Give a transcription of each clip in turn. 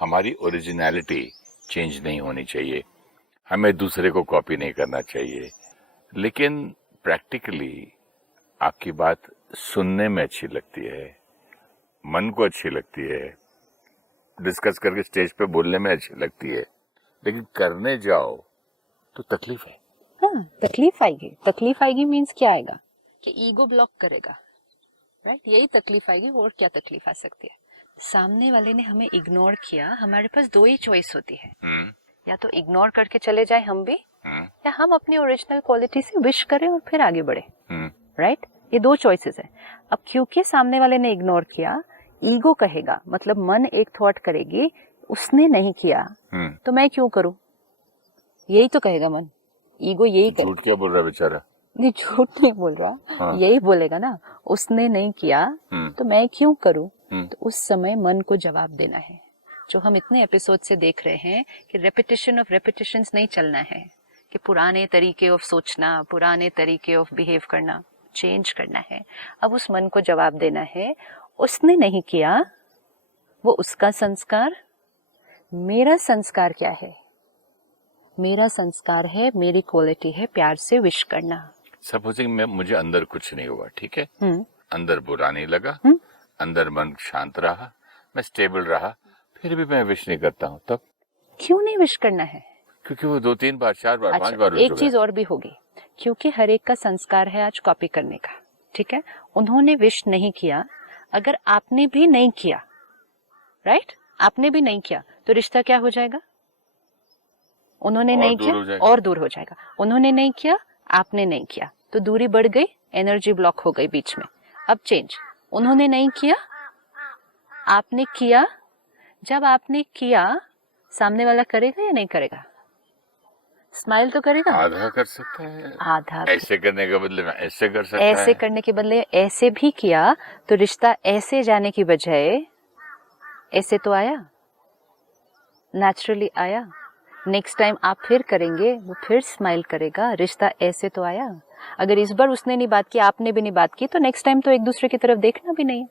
हमारी originality change नहीं होनी चाहिए, हमें दूसरे को कॉपी नहीं करना चाहिए। लेकिन प्रैक्टिकली आपकी बात सुनने में अच्छी लगती है, मन को अच्छी लगती है, डिस्कस करके स्टेज पे बोलने में अच्छी लगती है, लेकिन करने जाओ तो तकलीफ है। हाँ, तकलीफ आएगी मीन्स क्या आएगा कि ईगो ब्लॉक करेगा, राइट? यही तकलीफ आएगी, और क्या तकलीफ आ सकती है? सामने वाले ने हमें इग्नोर किया, हमारे पास दो ही चॉइस होती है, या तो इग्नोर करके चले जाए हम भी, या हम अपनी ओरिजिनल क्वालिटी से विश करें और फिर आगे बढ़े, राइट? ये दो चॉइसेस है। अब क्योंकि सामने वाले ने इग्नोर किया, ईगो कहेगा, मतलब मन एक थॉट करेगी, उसने नहीं किया तो मैं क्यों करूं, यही तो कहेगा मन। ईगो यही कहेगा। झूठ क्या बोल रहा है बेचारा? नहीं, झूठ नहीं बोल रहा। हाँ। यही बोलेगा ना, उसने नहीं किया तो मैं क्यों करूं। तो उस समय मन को जवाब देना है, जो हम इतने एपिसोड से देख रहे हैं कि रेपिटेशन ऑफ रेपिटेशंस नहीं चलना है, कि पुराने तरीके ऑफ सोचना, पुराने तरीके ऑफ बिहेव करना चेंज करना है। अब उस मन को जवाब देना है, उसने नहीं किया, वो उसका संस्कार, मेरा संस्कार क्या है? मेरा संस्कार है, मेरी क्वालिटी है प्यार से विश करना। सपोजिंग में मुझे अंदर कुछ नहीं हुआ, ठीक है, अंदर बुरा नहीं लगा, अंदर मन शांत रहा, मैं स्टेबल रहा, फिर भी मैं विश नहीं करता हूँ, तब क्यों नहीं विश करना है? क्योंकि वो 2-3 बार 4 बार 5 बार एक चीज और भी होगी, क्योंकि हर एक का संस्कार है आज कॉपी करने का, ठीक है? उन्होंने विश नहीं किया, अगर आपने भी नहीं किया, राइट, आपने भी नहीं किया, तो रिश्ता क्या हो जाएगा? उन्होंने नहीं किया और दूर हो जाएगा। उन्होंने नहीं किया, आपने नहीं किया, तो दूरी बढ़ गई, एनर्जी ब्लॉक हो गई बीच में। अब चेंज, उन्होंने नहीं किया, आपने किया। जब आपने किया, सामने वाला करेगा या नहीं करेगा? स्माइल तो करेगा, आधा कर सकता है, आधा ऐसे करने के बदले में ऐसे कर सकता ऐसे है, करने के बदले ऐसे भी किया, तो रिश्ता ऐसे जाने की बजाय ऐसे तो आया, नेचुरली आया। नेक्स्ट टाइम आप फिर करेंगे, वो फिर स्माइल करेगा, रिश्ता ऐसे तो आया। अगर इस बार उसने नहीं बात की, आपने भी नहीं बात की, तो नेक्स्ट टाइम तो एक दूसरे की तरफ देखना भी नहीं।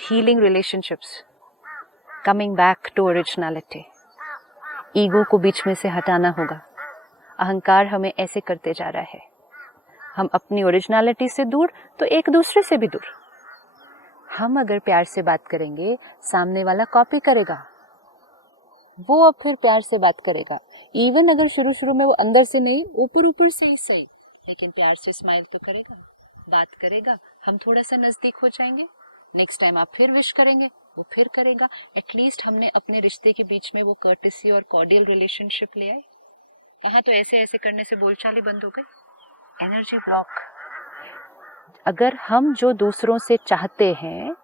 Healing relationships, coming back to originality. Ego को बीच में से हटाना होगा। अहंकार हमें ऐसे करते जा रहा है, हम अपनी ओरिजिनलिटी से दूर तो एक दूसरे से भी दूर। हम अगर प्यार से बात करेंगे, सामने वाला कॉपी करेगा, वो अब फिर प्यार से बात करेगा। इवन अगर शुरू शुरू में वो अंदर से नहीं, ऊपर ऊपर से ही सही, लेकिन प्यार से स्माइल तो करेगा, बात करेगा, हम थोड़ा सा नजदीक हो जाएंगे। नेक्स्ट टाइम आप फिर विश करेंगे, वो फिर करेगा। एटलीस्ट हमने अपने रिश्ते के बीच में वो कर्टेसी और कॉर्डियल रिलेशनशिप ले आए। कहा तो ऐसे ऐसे करने से बोलचाल ही बंद हो गई, एनर्जी ब्लॉक। अगर हम जो दूसरों से चाहते हैं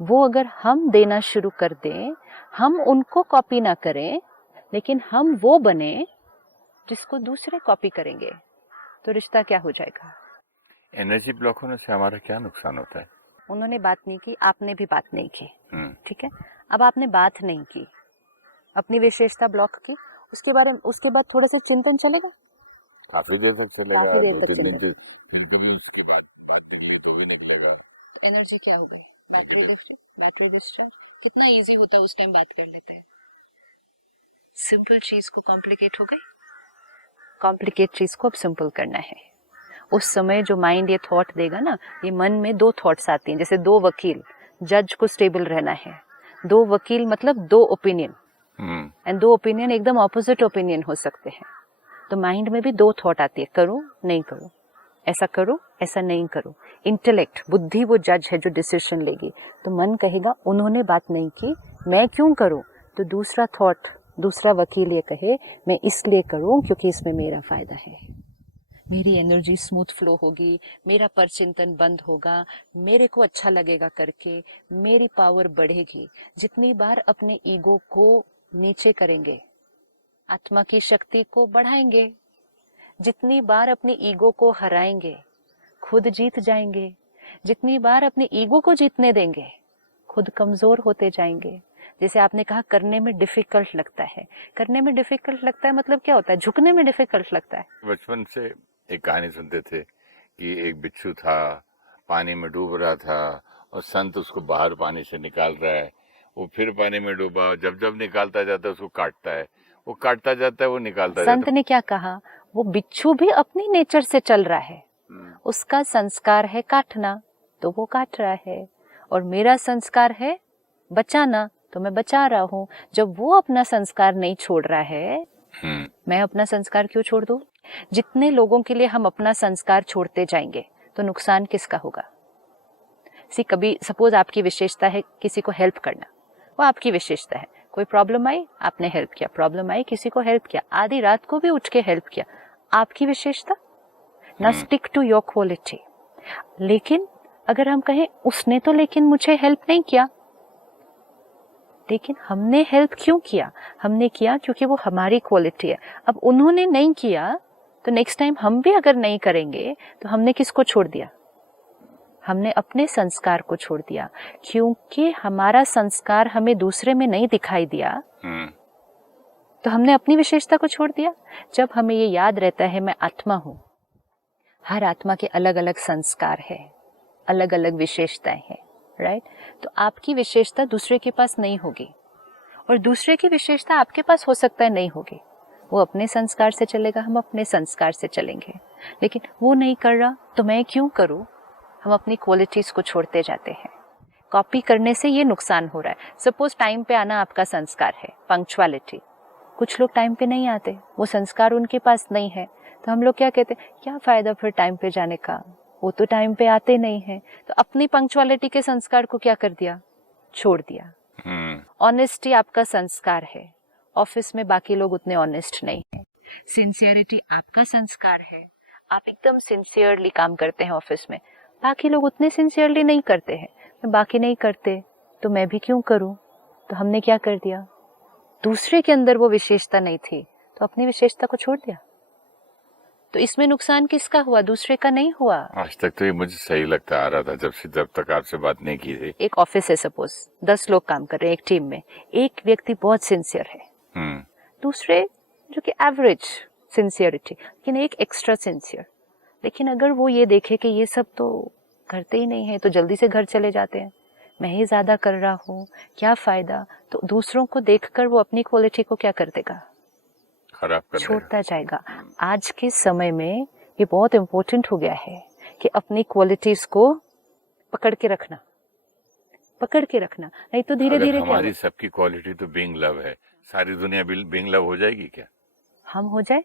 वो अगर हम देना शुरू कर दें, हम उनको कॉपी ना करें, लेकिन हम वो बने जिसको दूसरे कॉपी करेंगे, तो रिश्ता क्या हो जाएगा? एनर्जी ब्लॉक होने से हमारा क्या नुकसान होता है? उन्होंने बात नहीं की, आपने भी बात नहीं की, ठीक है? अब आपने बात नहीं की, अपनी विशेषता ब्लॉक की, उसके बाद थोड़ा सा चिंतन चलेगा, काफी देर तक चलेगा, काफी देर तक फिर चलेगा। कभी उसके बाद बात करेंगे तो भी निकलेगा। तो एनर्जी क्या होगी? Battery discharge. कितना इजी होता है उस टाइम बात कर लेते हैं। सिंपल चीज को कॉम्प्लिकेट हो गई, कॉम्प्लिकेट चीज को अब सिंपल करना है। उस समय जो माइंड ये थॉट देगा ना, ये मन में दो थॉट्स आती हैं, जैसे दो वकील, जज को स्टेबल रहना है। दो वकील मतलब दो ओपिनियन, एंड दो ओपिनियन एकदम ऑपोजिट ओपिनियन हो सकते हैं। तो माइंड में भी दो थॉट आती है, करूं नहीं करूं, ऐसा करो ऐसा नहीं करो। इंटेलेक्ट, बुद्धि वो जज है जो डिसीजन लेगी। तो मन कहेगा उन्होंने बात नहीं की, मैं क्यों करूं। तो दूसरा थॉट, दूसरा वकील ये कहे मैं इसलिए करूं क्योंकि इसमें मेरा फायदा है, मेरी एनर्जी स्मूथ फ्लो होगी, मेरा परचिंतन बंद होगा, मेरे को अच्छा लगेगा करके, मेरी पावर बढ़ेगी। जितनी बार अपने ईगो को नीचे करेंगे, आत्मा की शक्ति को बढ़ाएंगे, जितनी बार अपनी ईगो को हराएंगे, खुद जीत जाएंगे। जितनी बार अपनी ईगो को जीतने देंगे, खुद कमजोर होते जाएंगे। जैसे आपने कहा करने में डिफिकल्ट लगता है, करने में डिफिकल्ट लगता है मतलब क्या होता है? झुकने में डिफिकल्ट लगता है। बचपन से एक कहानी सुनते थे कि एक बिच्छू था, पानी में डूब रहा था और संत उसको बाहर पानी से निकाल रहा है। वो फिर पानी में डूबा, जब जब निकालता जाता है उसको काटता है, वो काटता जाता है, वो निकालता संत जाता ने क्या कहा, वो बिच्छू भी अपनी नेचर से चल रहा है, है। उसका संस्कार है काटना तो वो काट रहा है, और मेरा संस्कार है बचाना तो मैं बचा रहा हूँ। जब वो अपना संस्कार नहीं छोड़ रहा है, मैं अपना संस्कार क्यों छोड़ दूं? जितने लोगों के लिए हम अपना संस्कार छोड़ते जाएंगे तो नुकसान किसका होगा? कभी सपोज आपकी विशेषता है किसी को हेल्प करना, वो आपकी विशेषता है, कोई प्रॉब्लम आई आपने हेल्प किया, प्रॉब्लम आई किसी को हेल्प किया, आधी रात को भी उठ के हेल्प किया, आपकी विशेषता ना, स्टिक टू योर क्वालिटी। लेकिन अगर हम कहें उसने तो लेकिन मुझे हेल्प नहीं किया, लेकिन हमने हेल्प क्यों किया? हमने किया क्योंकि वो हमारी क्वालिटी है। अब उन्होंने नहीं किया तो नेक्स्ट टाइम हम भी अगर नहीं करेंगे तो हमने किसको छोड़ दिया? हमने अपने संस्कार को छोड़ दिया, क्योंकि हमारा संस्कार हमें दूसरे में नहीं दिखाई दिया तो हमने अपनी विशेषता को छोड़ दिया। जब हमें ये याद रहता है मैं आत्मा हूं, हर आत्मा के अलग अलग संस्कार है, अलग अलग विशेषताएं हैं, राइट? तो आपकी विशेषता दूसरे के पास नहीं होगी और दूसरे की विशेषता आपके पास हो सकता है नहीं होगी। वो अपने संस्कार से चलेगा, हम अपने संस्कार से चलेंगे, लेकिन वो नहीं कर रहा तो मैं क्यों करूं? हम अपनी क्वालिटीज को छोड़ते जाते हैं। कॉपी करने से ये नुकसान हो रहा है। सपोज टाइम पे आना आपका संस्कार है, पंक्चुअलिटी, कुछ लोग टाइम पे नहीं आते, वो संस्कार उनके पास नहीं है, तो हम लोग क्या कहते हैं, क्या फायदा फिर टाइम पे जाने का, वो तो टाइम पे आते नहीं है। तो अपनी पंक्चुअलिटी के संस्कार को क्या कर दिया? छोड़ दिया। ऑनेस्टी आपका संस्कार है, ऑफिस में बाकी लोग उतने ऑनेस्ट नहीं है। सिंसियरिटी आपका संस्कार है, आप एकदम सिंसियरली काम करते हैं ऑफिस में, बाकी लोग उतने सिंसियरली नहीं करते हैं। बाकी नहीं करते तो मैं भी क्यों करूं? तो हमने क्या कर दिया? दूसरे के अंदर वो विशेषता नहीं थी तो अपनी विशेषता को छोड़ दिया। तो इसमें नुकसान किसका हुआ? दूसरे का नहीं हुआ। आज तक तो ये मुझे सही लगता आ रहा था, जब तक आपसे बात नहीं की थी। एक ऑफिस है, सपोज 10 लोग काम कर रहे हैं एक टीम में, एक व्यक्ति बहुत सिंसियर है, दूसरे जो कि एवरेज सिंसियरिटी, लेकिन एक एक्स्ट्रा सिंसियर। लेकिन अगर वो ये देखे कि ये सब तो करते ही नहीं है तो जल्दी से घर चले जाते हैं, मैं ही ज्यादा कर रहा हूँ, क्या फायदा, तो दूसरों को देखकर वो अपनी क्वालिटी को क्या कर देगा? खराब कर छोड़ता जाएगा। आज के समय में ये बहुत इम्पोर्टेंट हो गया है कि अपनी क्वालिटीज को पकड़ के रखना, नहीं तो धीरे धीरे हमारी सबकी क्वालिटी तो बीइंग लव है, सारी दुनिया बीइंग लव हो जाएगी क्या? हम हो जाए,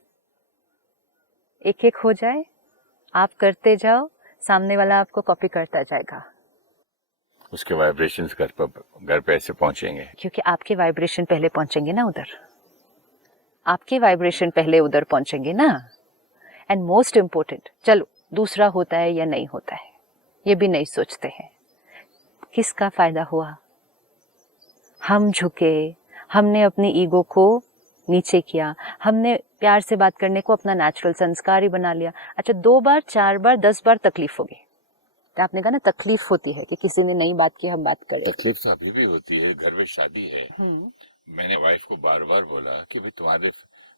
एक एक हो जाए, आप करते जाओ, सामने वाला आपको कॉपी करता जाएगा, उसके वाइब्रेशंस घर पे ऐसे पहुंचेंगे, क्योंकि आपके वाइब्रेशन पहले पहुंचेंगे ना उधर, आपके वाइब्रेशन पहले उधर पहुंचेंगे ना। एंड मोस्ट इम्पोर्टेंट, चलो दूसरा होता है या नहीं होता है ये भी नहीं सोचते हैं, किसका फायदा हुआ? हम झुके, हमने अपनी ईगो को नीचे किया, हमने प्यार से बात करने को अपना नेचुरल संस्कार ही बना लिया। अच्छा, 2 बार 4 बार 10 बार तकलीफ होगी, तो आपने कहा ना तकलीफ होती है कि किसी ने नई बात की, हम बात करें। तकलीफ तो अभी भी होती है, घर में शादी है। मैंने वाइफ को बार बार बोला कि भाई तुम्हारे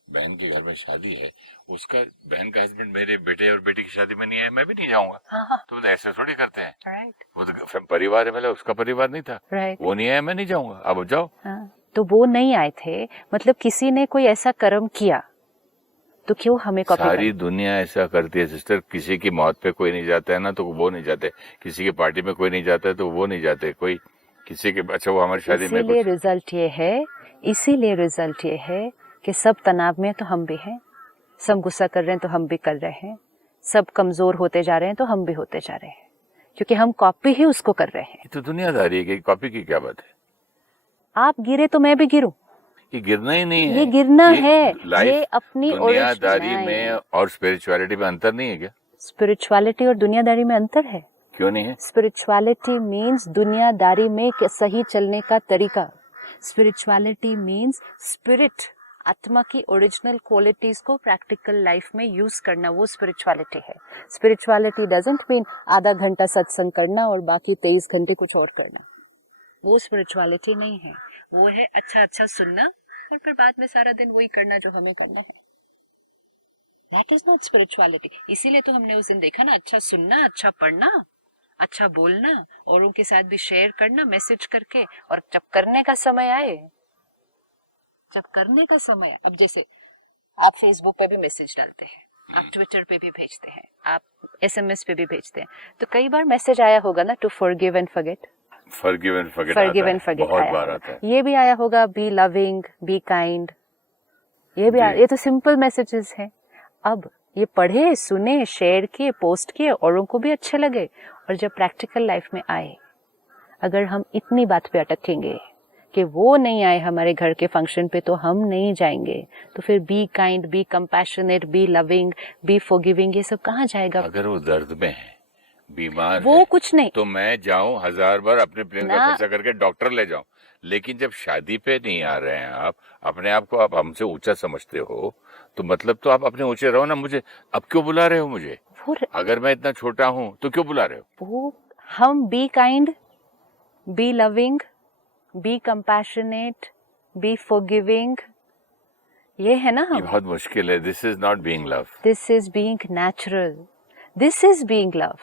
बहन के घर में शादी है, उसका बहन का हस्बैंड मेरे बेटे और बेटी की शादी में नहीं है, मैं भी नहीं जाऊंगा। तो ऐसे थोड़ी करते हैं, वो तो परिवार है, मतलब उसका परिवार नहीं था, वो नहीं आया, मैं नहीं जाऊंगा, अब जाओ। तो वो नहीं आए थे, मतलब किसी ने कोई ऐसा कर्म किया, तो क्यों हमें कॉपी? सारी दुनिया ऐसा करती है सिस्टर, किसी की मौत पे कोई नहीं जाता है ना तो वो नहीं जाते, किसी की पार्टी में कोई नहीं जाता है तो वो नहीं जाते, कोई किसी के, अच्छा वो हमारी शादी में इसीलिए रिजल्ट ये है कि सब तनाव में तो हम भी हैं, सब गुस्सा कर रहे हैं तो हम भी कर रहे हैं, सब कमजोर होते जा रहे हैं तो हम भी होते जा रहे हैं, क्योंकि हम कॉपी ही उसको कर रहे हैं। तो दुनियादारी है कि कॉपी की क्या बात है? आप गिरे तो मैं भी गिरूं, ये गिरना ही नहीं है, ये गिरना है, ये अपनी दुनियादारी में और स्पिरिचुअलिटी में अंतर नहीं है क्या? स्पिरिचुअलिटी और दुनियादारी में अंतर है। क्यों नहीं है? स्पिरिचुअलिटी मीन्स दुनियादारी में सही चलने का तरीका, स्पिरिचुअलिटी मीन्स स्पिरिट, आत्मा की ओरिजिनल क्वालिटीज को प्रैक्टिकल लाइफ में यूज करना, वो स्पिरिचुअलिटी है। स्पिरिचुअलिटी डजंट मीन आधा घंटा सत्संग करना और बाकी 23 घंटे कुछ और करना, वो स्पिरिचुअलिटी नहीं है। वो है अच्छा अच्छा सुनना और फिर बाद में सारा दिन वही करना जो हमें करना है। That is not spirituality. इसीलिए तो हमने उस दिन देखा ना, अच्छा सुनना, अच्छा पढ़ना, अच्छा बोलना, औरों के साथ भी शेयर करना मैसेज करके, और जब करने का समय आए, जब करने का समय, अब जैसे आप फेसबुक पे भी मैसेज डालते हैं, आप ट्विटर पे भी भेजते हैं, आप एसएमएस पे भी भेजते हैं, तो कई बार मैसेज आया होगा ना, to forgive and forget. Forgive and forget forgive and आता है, फॉरगेट बहुत आया बार होगा, आता है। ये भी आया होगा, बी लविंग, बी काइंड, ये भी जी। ये तो सिंपल मैसेजेस हैं। अब ये पढ़े, सुने, शेयर किए, पोस्ट किए, औरों को भी अच्छे लगे, और जब प्रैक्टिकल लाइफ में आए, अगर हम इतनी बात पे अटकेंगे कि वो नहीं आए हमारे घर के फंक्शन पे तो हम नहीं जाएंगे, तो फिर be kind, be compassionate, be loving, be forgiving, ये सब कहाँ जाएगा? अगर वो दर्द में है, बीमार वो है, कुछ नहीं तो मैं जाऊं 1000 बार अपने प्लेन का ना, खर्चा करके डॉक्टर ले जाऊं, लेकिन जब शादी पे नहीं आ रहे हैं आप, अपने आप को आप हमसे ऊंचा समझते हो, तो मतलब तो आप अपने ऊंचे रहो ना। मुझे अब क्यों बुला रहे हो मुझे? वो अगर मैं इतना छोटा हूं तो क्यों बुला रहे हो? वो हम be kind, be loving, be compassionate, be forgiving, ये है ना ये हम। बहुत मुश्किल है। This is not being love. This is being natural, this is being love,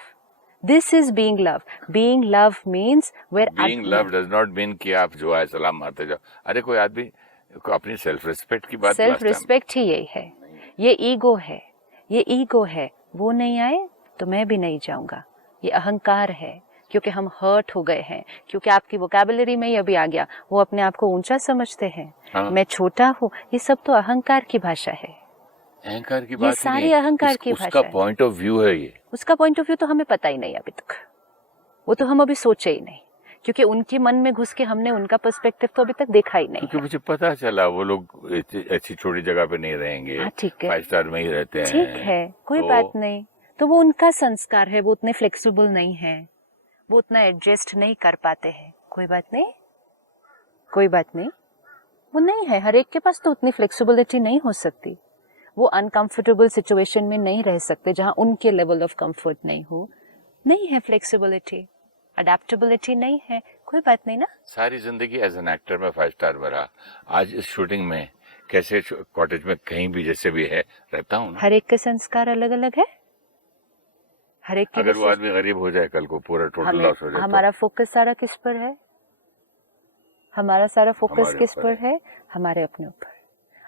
this is being love. Being love means where being love does not mean कि आप जो है सलाम मारते जाओ। अरे कोई आदमी को अपनी सेल्फ रिस्पेक्ट की बात सेल्फ लास्ट टाइम। रिस्पेक्ट ही यही है, ये ईगो है, ये ईगो है। वो नहीं आए तो मैं भी नहीं जाऊंगा, ये अहंकार है, क्योंकि हम हर्ट हो गए हैं, क्योंकि आपकी वोकैबुलरी में ही अभी आ गया, वो अपने आप को ऊंचा समझते हैं। हाँ। मैं छोटा हूँ, ये सब तो अहंकार की भाषा है, अहंकार की ये बात ही सारी नहीं है। अहंकार की उसका भाषा है। पॉइंट ऑफ व्यू है ये। उसका पॉइंट ऑफ व्यू तो हमें पता ही नहीं अभी तक, वो तो हम अभी सोचे ही नहीं, क्योंकि उनके मन में घुस के हमने उनका पर्सपेक्टिव तो अभी तक देखा ही नहीं क्योंकि है। मुझे पता चला वो लोग ऐसी छोटी जगह पे नहीं रहेंगे, हाँ ठीक है, 5 स्टार में ही रहते हैं। ठीक है, कोई तो बात नहीं, तो वो उनका संस्कार है, वो उतने फ्लेक्सिबल नहीं है, वो उतना एडजस्ट नहीं कर पाते हैं। कोई बात नहीं, कोई बात नहीं, वो नहीं है, हर एक के पास तो उतनी फ्लेक्सिबिलिटी नहीं हो सकती, वो अनकंफर्टेबल सिचुएशन में नहीं रह सकते जहां उनके लेवल ऑफ कंफर्ट नहीं हो, नहीं है फ्लेक्सिबिलिटी, अडेप्टेबिलिटी नहीं है। कोई बात नहीं ना। सारी जिंदगी एज एन एक्टर में 5 स्टार में रहा, आज इस शूटिंग में कैसे कॉटेज में कहीं भी जैसे भी है रहता हूँ ना। हर एक के संस्कार अलग अलग है, हर एक के अगर वो आदमी गरीब हो जाए कल को, पूरा टोटल लॉस हो जाए, हमारा फोकस सारा किस पर है? हमारा सारा फोकस हमारे किस ऊपर पर है? हमारे अपने ऊपर।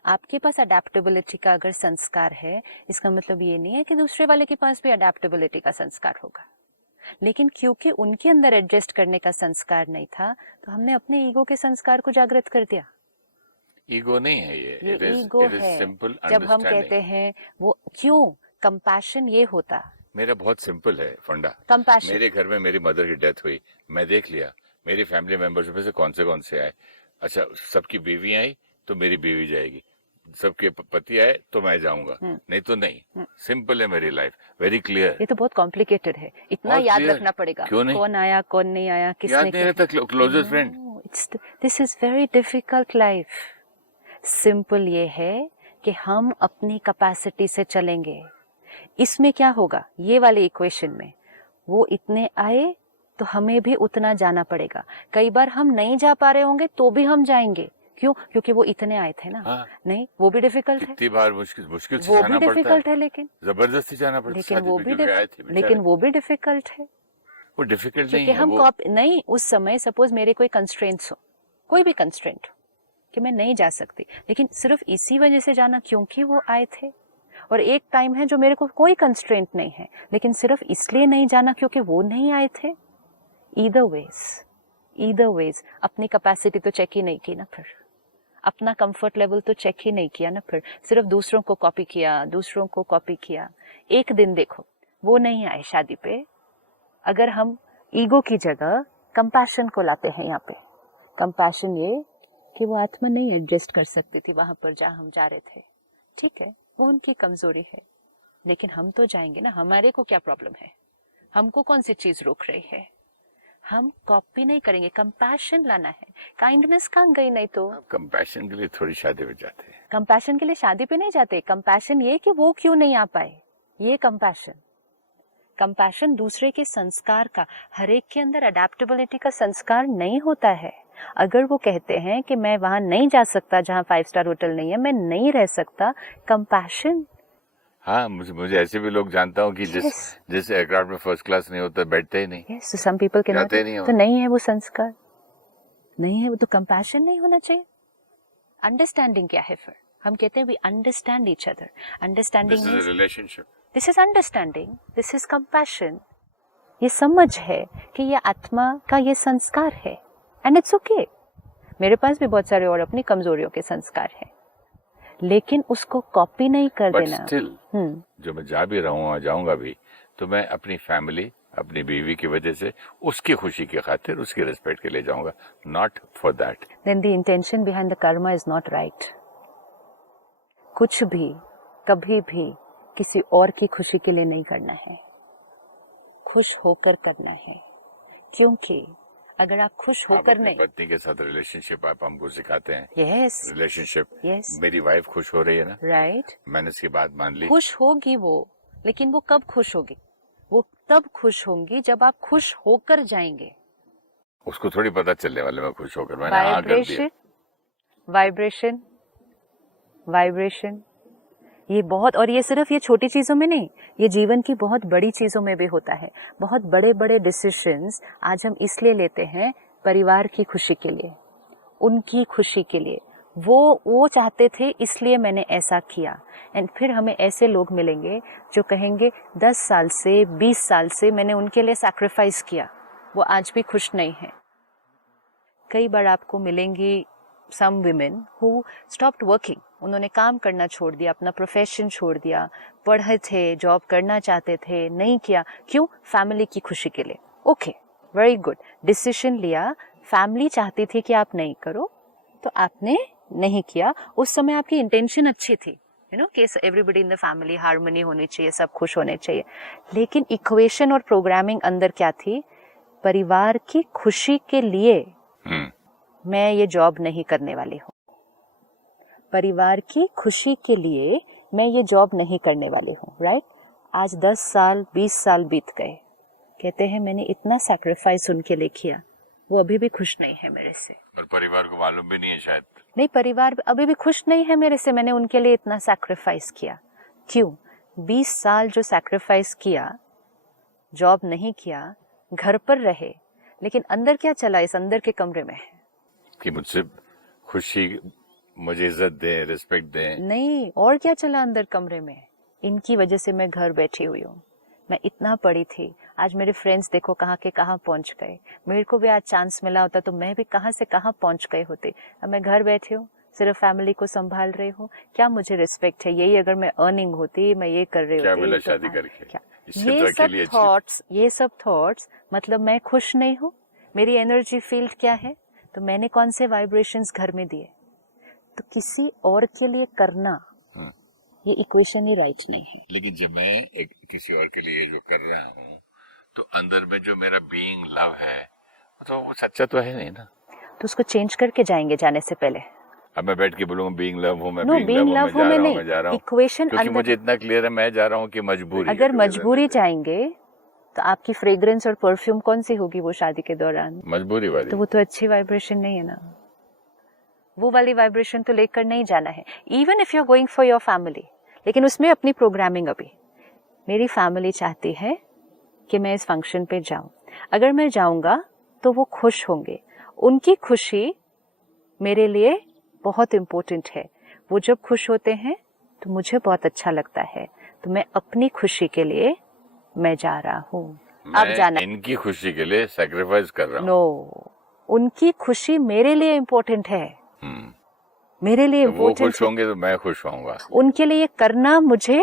आपके पास अडेप्टेबिलिटी का अगर संस्कार है, इसका मतलब ये नहीं है कि दूसरे वाले के पास भी अडेप्टेबिलिटी का संस्कार होगा, लेकिन क्योंकि उनके अंदर एडजस्ट करने का संस्कार नहीं था, तो हमने अपने ईगो के संस्कार को जागृत कर दिया। ईगो नहीं है ये ईगो इट इज है। सिंपल जब हम अंडरस्टैंडिंग। कहते हैं वो क्यों कंपैशन, ये होता मेरा बहुत सिंपल है फंडा। कंपैशन। मेरे घर में मेरी मदर की डेथ हुई, मैं देख लिया मेरी फैमिली मेंबर्स में से कौन से आए। अच्छा, सबकी बीवी आई तो मेरी बीवी जाएगी, सबके पति आए तो मैं जाऊंगा, नहीं तो नहीं। सिंपल है मेरी लाइफ, वेरी क्लियर। ये तो बहुत कॉम्प्लिकेटेड है, इतना बहुत याद clear। रखना पड़ेगा, क्यों नहीं? कौन आया कौन नहीं आया, किसने याद नहीं रहता closest friend. This is very difficult life. Simple ये है कि हम अपनी कैपेसिटी से चलेंगे। इसमें क्या होगा, ये वाले इक्वेशन में वो इतने आए तो हमें भी उतना जाना पड़ेगा। कई बार हम नहीं जा पा रहे होंगे तो भी हम जाएंगे, क्यों? क्योंकि वो इतने आए थे ना। हाँ। नहीं, वो भी डिफिकल्ट है, कितनी बार मुश्किल से वो जाना भी पड़ता डिफिकल्ट है, है, लेकिन जबरदस्ती जाना पड़ता है लेकिन शादी वो पे, भी क्योंकि आए थे बेचारे। लेकिन वो भी डिफिकल्ट है, वो डिफिकल्ट नहीं क्योंकि है हम वो। नहीं, उस समय सपोज मेरे कोई कंस्ट्रेंट्स हो, कोई भी कंस्ट्रेंट हो कि मैं नहीं जा सकती, लेकिन सिर्फ इसी वजह से जाना क्योंकि वो आए थे। और एक टाइम है जो मेरे को कोई कंस्ट्रेंट नहीं है, लेकिन सिर्फ इसलिए नहीं जाना क्योंकि वो नहीं आए थे। ईदर वेज अपनी कैपेसिटी तो चेक ही नहीं की ना, फिर अपना कंफर्ट लेवल तो चेक ही नहीं किया ना, फिर सिर्फ दूसरों को कॉपी किया, दूसरों को कॉपी किया। एक दिन देखो वो नहीं आए शादी पे, अगर हम ईगो की जगह कंपैशन को लाते हैं यहाँ पे, कंपैशन ये कि वो आत्मा नहीं एडजस्ट कर सकती थी वहां पर जहां हम जा रहे थे, ठीक है, वो उनकी कमजोरी है, लेकिन हम तो जाएंगे ना, हमारे को क्या प्रॉब्लम है, हमको कौन सी चीज रोक रही है? हम कॉपी नहीं करेंगे, कंपैशन लाना है। काइंडनेस कहाँ गई? नहीं तो कंपैशन के लिए थोड़ी शादी में जाते हैं। कंपैशन के लिए शादी पे नहीं जाते, कंपैशन ये कि वो क्यों नहीं आ पाए, ये कंपैशन। कंपैशन दूसरे के संस्कार का, हर एक के अंदर अडेप्टेबिलिटी का संस्कार नहीं होता है। अगर वो कहते हैं कि मैं वहां नहीं जा सकता जहां 5 स्टार होटल नहीं है, मैं नहीं रह सकता, कंपैशन हाँ, मुझे ऐसे भी लोग जानता हूँ कि जिस एयरक्राफ्ट में फर्स्ट क्लास नहीं होता बैठते ही नहीं, यस, सम पीपल के जाते ही नहीं तो नहीं है वो संस्कार, नहीं है वो, तो कंपैशन नहीं होना चाहिए। अंडरस्टैंडिंग क्या है फिर? हम कहते हैं we understand each other. Understanding this is a relationship, this is understanding, this is compassion. ये समझ है कि ये आत्मा का ये संस्कार है एंड इट्स ओके। मेरे पास भी बहुत सारे और अपनी कमजोरियों के संस्कार हैं, लेकिन उसको कॉपी नहीं कर बट देना। स्टिल जो मैं जा भी रहा हूँ और जाऊंगा भी, तो मैं अपनी फैमिली, अपनी बीवी की वजह से, उसकी खुशी की खातिर, उसकी रिस्पेक्ट के लिए जाऊंगा, not for that. Then the intention behind the karma is not right. कुछ भी कभी भी किसी और की खुशी के लिए नहीं करना है, खुश होकर करना है। क्योंकि अगर आप खुश होकर नहीं, पत्नी के साथ रिलेशनशिप आप हमको सिखाते हैं। यस रिलेशनशिप, यस, मेरी वाइफ खुश हो रही है ना, राइट, मैंने उसकी बात मान ली। खुश होगी वो, लेकिन वो कब खुश होगी? वो तब खुश होंगी जब आप खुश होकर जाएंगे। उसको थोड़ी पता चलने वाले मैं खुश होकर, मैंने हाँ कर दिया। वाइब्रेशन, वाइब्रेशन, ये बहुत, और ये सिर्फ ये छोटी चीजों में नहीं, ये जीवन की बहुत बड़ी चीजों में भी होता है। बहुत बड़े बड़े डिसीजंस आज हम इसलिए लेते हैं परिवार की खुशी के लिए, उनकी खुशी के लिए। वो चाहते थे इसलिए मैंने ऐसा किया। एंड फिर हमें ऐसे लोग मिलेंगे जो कहेंगे 10 साल से 20 साल से मैंने उनके लिए सैक्रिफाइस किया, वो आज भी खुश नहीं है। कई बार आपको मिलेंगी सम विमेन हु स्टॉप्ड वर्किंग, उन्होंने काम करना छोड़ दिया, अपना प्रोफेशन छोड़ दिया, पढ़े थे, जॉब करना चाहते थे, नहीं किया। क्यों? फैमिली की खुशी के लिए। ओके, वेरी गुड, डिसीजन लिया, फैमिली चाहती थी कि आप नहीं करो तो आपने नहीं किया। उस समय आपकी इंटेंशन अच्छी थी, यू नो, कि everybody in the family harmony होनी चाहिए, सब खुश होने चाहिए। लेकिन इक्वेशन और प्रोग्रामिंग अंदर क्या थी? परिवार की खुशी के लिए मैं ये जॉब नहीं करने वाली हूँ, परिवार की खुशी के लिए मैं ये जॉब नहीं करने वाली हूँ, राइट? आज 10 साल 20 साल बीत गए, कहते हैं मैंने इतना सैक्रिफाइस उनके लिए किया, वो अभी भी खुश नहीं है मेरे से। और परिवार को मालूम भी नहीं है शायद। नहीं, परिवार अभी भी खुश नहीं है मेरे से, मैंने उनके लिए इतना सैक्रिफाइस किया। क्यों? 20 साल जो सैक्रिफाइस किया, जॉब नहीं किया, घर पर रहे, लेकिन अंदर क्या चला इस अंदर के कमरे में? कि मुझसे खुशी, मुझे इज्जत दें, रिस्पेक्ट दें। नहीं, और क्या चला अंदर कमरे में? इनकी वजह से मैं घर बैठी हुई हूँ, मैं इतना पढ़ी थी, आज मेरे फ्रेंड्स देखो कहाँ के कहाँ पहुँच गए, मेरे को भी आज चांस मिला होता तो मैं भी कहाँ से कहाँ पहुँच गए होते। अब मैं घर बैठी हूँ, सिर्फ फैमिली को संभाल रही हूँ, क्या मुझे रिस्पेक्ट है? यही अगर मैं अर्निंग होती, मैं ये कर रही होती, क्या मिला शादी करके? क्या? ये सब थॉट्स मतलब मैं खुश नहीं हूँ, मेरी एनर्जी फील्ड क्या है, तो मैंने कौन से वाइब्रेशंस घर में दिए? तो किसी और के लिए करना, ये इक्वेशन ही राइट नहीं है। लेकिन जब मैं किसी और के लिए जो कर रहा हूँ, तो अंदर में जो मेरा बीइंग लव है, तो वो सच्चा तो है नहीं ना। तो उसको चेंज करके जाएंगे जाने से पहले। अब मैं बैठ के बोलूंगा बीइंग लव हूँ, मैं नो, बीइंग लव हूँ, मैं जा रहा हूँ, इक्वेशन क्योंकि अंदर, मुझे इतना क्लियर है मैं जा रहा हूँ कि मजबूरी। अगर मजबूरी जाएंगे तो आपकी फ्रेग्रेंस और परफ्यूम कौन सी होगी वो शादी के दौरान? मजबूरी वाली। तो वो तो अच्छी वाइब्रेशन नहीं है ना, वो वाली वाइब्रेशन तो लेकर नहीं जाना है। Even if you are going for your family, लेकिन उसमें अपनी प्रोग्रामिंग, अभी मेरी फैमिली चाहती है कि मैं इस फंक्शन पे जाऊं, अगर मैं जाऊंगा तो वो खुश होंगे, उनकी खुशी मेरे लिए बहुत इम्पोर्टेंट है। वो जब खुश होते हैं तो मुझे बहुत अच्छा लगता है, तो मैं अपनी खुशी के लिए मैं जा रहा हूँ। अब जाना, इनकी खुशी के लिए सैक्रिफाइस कर रहा हूँ। नो, उनकी खुशी मेरे लिए इम्पोर्टेंट है, मेरे लिए तो वो खुश होंगे तो मैं खुश होऊंगा, उनके लिए करना मुझे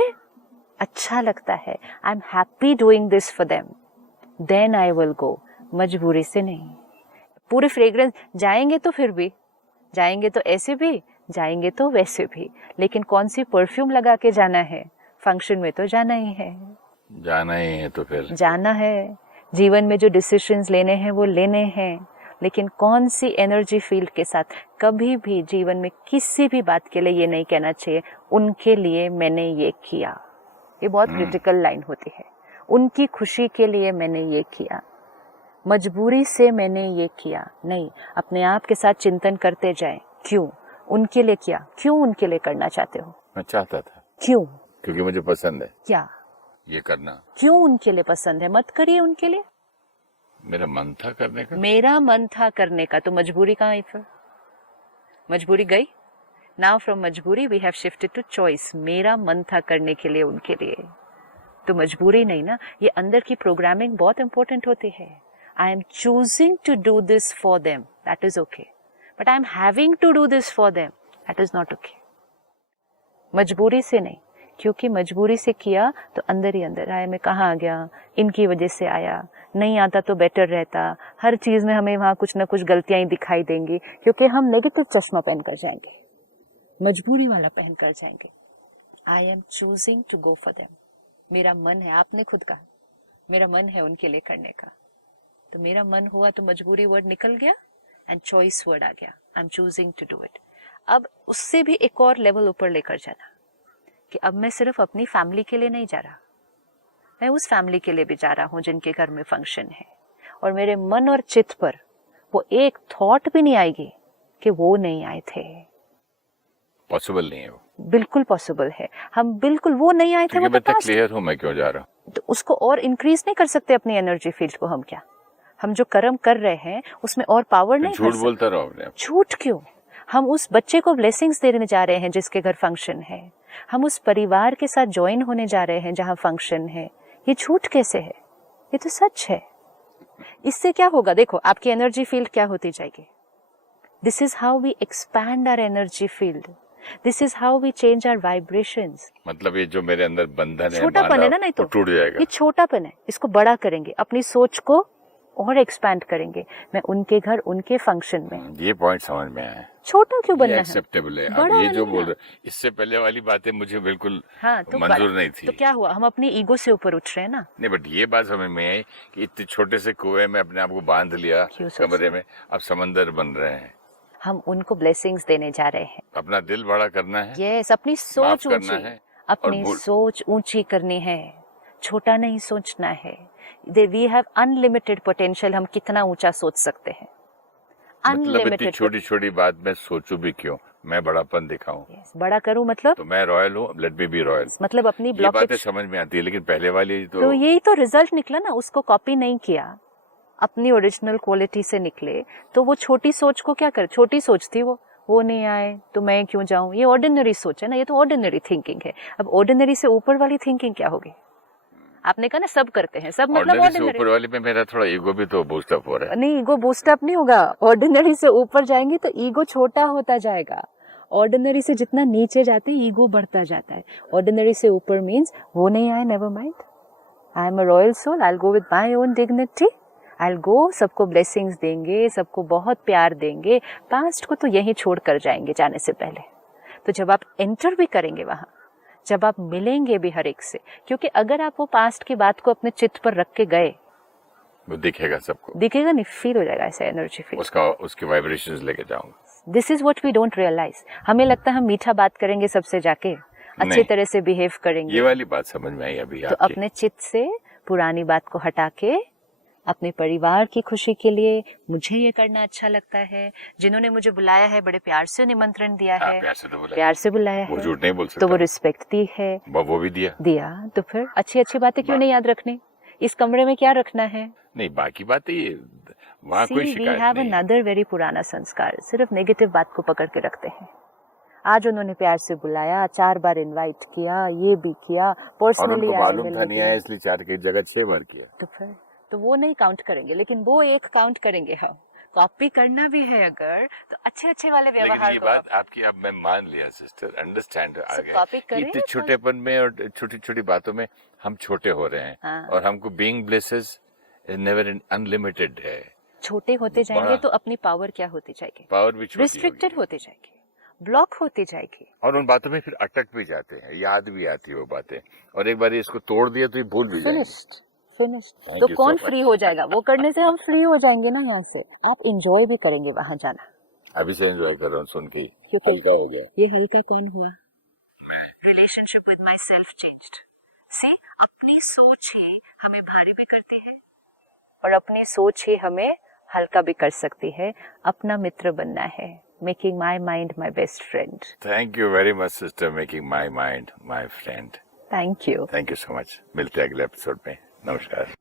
अच्छा लगता है। I am happy doing this for them, then I will go, मजबूरी से नहीं। पूरे फ्रेग्रेंस जाएंगे तो फिर भी जाएंगे, तो ऐसे भी जाएंगे तो वैसे भी, लेकिन कौन सी परफ्यूम लगा के जाना है? फंक्शन में तो जाना ही है, जाना ही है, तो फिर जाना है। जीवन में जो डिसीजंस लेने हैं वो लेने हैं, लेकिन कौन सी एनर्जी फील्ड के साथ? कभी भी जीवन में किसी भी बात के लिए ये नहीं कहना चाहिए उनके लिए मैंने ये किया। ये बहुत क्रिटिकल लाइन होती है, उनकी खुशी के लिए मैंने ये किया, मजबूरी से मैंने ये किया नहीं। अपने आप के साथ चिंतन करते जाएं, क्यों उनके लिए किया, क्यों उनके लिए करना चाहते हो? मैं चाहता था, क्यों? क्योंकि मुझे पसंद है क्या? ये करना। क्यों उनके लिए पसंद है? मत करिए उनके लिए। मेरा मन था करने का। मेरा मन था करने का, तो मजबूरी कहाँ आई फिर? मजबूरी गई। नाउ फ्रॉम मजबूरी we have shifted to choice. मेरा मन था करने के लिए उनके लिए, तो मजबूरी नहीं ना। ये अंदर की प्रोग्रामिंग बहुत इंपॉर्टेंट होती है। I am choosing to do this for them, that is okay, but I am having to do this for them, that is not okay. मजबूरी से नहीं, क्योंकि मजबूरी से किया तो अंदर ही अंदर आया, मैं कहाँ आ गया, इनकी वजह से आया, नहीं आता तो बेटर रहता। हर चीज में हमें वहां कुछ ना कुछ गलतियां ही दिखाई देंगी, क्योंकि हम नेगेटिव चश्मा पहन कर जाएंगे, मजबूरी वाला पहन कर जाएंगे। I am choosing to go for them. मेरा मन है, आपने खुद कहा मेरा मन है उनके लिए करने का, तो मेरा मन हुआ तो मजबूरी वर्ड निकल गया एंड चॉइस वर्ड आ गया। I am choosing to do it. अब उससे भी एक और लेवल ऊपर लेकर जाना, कि अब मैं सिर्फ अपनी फैमिली के लिए नहीं जा रहा, मैं उस फैमिली के लिए भी जा रहा हूँ जिनके घर में फंक्शन है, और मेरे मन और चित्त पर वो एक थॉट भी नहीं आएगी कि वो नहीं आए थे। पॉसिबल नहीं है वो। बिल्कुल पॉसिबल है। हम बिल्कुल, वो नहीं आए थे, वो तो पास्ट। क्लियर हूँ मैं क्यों जा रहा हूँ। तो उसको और इंक्रीज नहीं कर सकते अपनी एनर्जी फील्ड को। हम क्या, हम जो कर्म कर रहे हैं उसमें और पावर नहीं। झूठ बोलता रहो अपने। झूठ क्यों? हम उस बच्चे को ब्लेसिंग्स देने जा रहे हैं जिसके घर फंक्शन है, हम उस परिवार के साथ ज्वाइन होने जा रहे हैं जहां फंक्शन है। ये झूठ कैसे है? ये तो सच है। इससे क्या होगा? देखो आपकी एनर्जी फील्ड क्या होती जाएगी। This is how we expand our energy field, this is how we change our vibrations. मतलब ये जो मेरे अंदर बंधन है, छोटापन है ना, नहीं तो टूट जाएगा। ये छोटापन है, इसको बड़ा करेंगे, अपनी सोच को और एक्सपैंड करेंगे। मैं उनके घर, उनके फंक्शन में, ये पॉइंट समझ में आया। छोटा क्यों बनना है? एक्सेप्टेबल है। बड़ा अब ये जो नहीं बोल ना। रहे, इससे पहले वाली बातें मुझे बिल्कुल तो मंजूर नहीं थी। तो क्या हुआ? हम अपनी ईगो से ऊपर उठ रहे हैं ना। नहीं, बट ये बात समझ में आई कि इतने छोटे से कुएं में अपने आप को बांध लिया, कमरे में, अब समंदर बन रहे हैं। हम उनको ब्लेसिंग्स देने जा रहे हैं। अपना दिल बड़ा करना है। यस, अपनी सोच ऊंची, है, अपनी सोच ऊंची करनी है, छोटा नहीं सोचना है। We have unlimited potential. हम कितना ऊंचा सोच सकते हैं, अनलिमिटेड। छोटी छोटी बात में सोचूं भी क्यों, मैं बड़ापन दिखाऊं। बड़ा करूं मतलब? तो मैं रॉयल हूँ, लेट मी बी रॉयल। मतलब अपनी ये बातें समझ में आती है, लेकिन पहले वाली तो यही तो रिजल्ट निकला ना। उसको कॉपी नहीं किया, अपनी ओरिजिनल क्वालिटी से निकले। तो वो छोटी सोच को क्या कर, छोटी सोच थी वो नहीं आए तो मैं क्यों जाऊं, ये ऑर्डिनरी सोच है ना, ये तो ऑर्डिनरी थिंकिंग है। अब ऑर्डिनरी से ऊपर वाली थिंकिंग क्या होगी? आपने कहा ना सब करते हैं, सब मतलब ऑर्डिनरी। ऊपर वाली में मेरा थोड़ा ईगो भी तो बूस्ट अप हो रहा है। नहीं, ईगो बूस्ट अप नहीं होगा। ऑर्डिनरी से ऊपर जाएंगे तो ईगो छोटा होता जाएगा। ऑर्डिनरी से जितना नीचे जाते हैं ईगो बढ़ता जाता है। ऑर्डिनरी से ऊपर मीन्स वो नहीं आए, never mind, I am a royal soul, I will go with my own dignity, I will go. सबको ब्लेसिंग्स देंगे, सबको बहुत प्यार देंगे। पास्ट को तो यहीं छोड़ कर जाएंगे जाने से पहले। तो जब आप एंटर भी करेंगे वहां, जब आप मिलेंगे भी हर एक से, क्योंकि अगर आप वो पास्ट की बात को अपने चित्त पर रख के गए, वो दिखेगा, सबको दिखेगा नहीं, फील हो जाएगा ऐसा एनर्जी फील, उसके वाइब्रेशंस लेके जाऊंगा। This is what we don't realise. हमें लगता है हम मीठा बात करेंगे सबसे जाके, अच्छे तरह से बिहेव करेंगे। ये वाली बात समझ में आई अभी तो अपने चित्त से पुरानी बात को हटा के अपने परिवार की खुशी के लिए, मुझे ये करना अच्छा लगता है, जिन्होंने मुझे बुलाया है बड़े प्यार से निमंत्रण दिया है, प्यार से बुलाया है, वो झूठ नहीं बोल सकता, तो वो रिस्पेक्ट दी है, वो भी दिया। तो फिर अच्छी अच्छी बातें क्यों नहीं याद रखनी? इस कमरे में क्या रखना है? नहीं, बाकी बातें वहाँ कोई शिकायत नहीं। वी हैव अनदर वेरी पुराना संस्कार, सिर्फ नेगेटिव बात को पकड़ के रखते हैं। आज उन्होंने प्यार से बुलाया, 4 बार इनवाइट किया, ये भी किया, पर्सनली मालूम था नहीं आया, इसलिए 4 की जगह 6 बार किया। तो फिर तो वो नहीं काउंट करेंगे, लेकिन वो एक काउंट करेंगे। हम कॉपी करना भी है अगर, तो अच्छे अच्छे वाले व्यवहार। ये बात आपकी अब मैं मान लिया सिस्टर, अंडरस्टैंड आ गया। इतने छोटेपन में और छोटी छोटी बातों में हम छोटे हो रहे हैं। हाँ। और हमको being blesses is never unlimited है। छोटे होते जाएंगे तो अपनी पावर क्या होती जाएगी? पावर भी रिस्ट्रिक्टेड होती जाएगी, ब्लॉक होती जाएगी, और उन बातों में फिर अटक भी जाते हैं, याद भी आती है वो बातें, और एक बार इसको तोड़ दिया तो ये भूल भी जाएंगे। फिनिश। तो कौन फ्री हो जाएगा? वो करने से हम फ्री हो जाएंगे ना यहाँ से। आप एंजॉय भी करेंगे वहां जाना। अभी से एंजॉय कर रहा हूँ सुन के, हल्का हो गया। ये हल्का कौन हुआ? Relationship with myself changed. See, अपनी सोच ही हमें भारी भी करती है और अपनी सोच ही हमें हल्का भी कर सकती है। अपना मित्र बनना है, making my mind my best friend. Thank you very much sister, making my mind my friend. Thank you. Thank you so much. मिलते हैं अगले एपिसोड में। नमस्कार।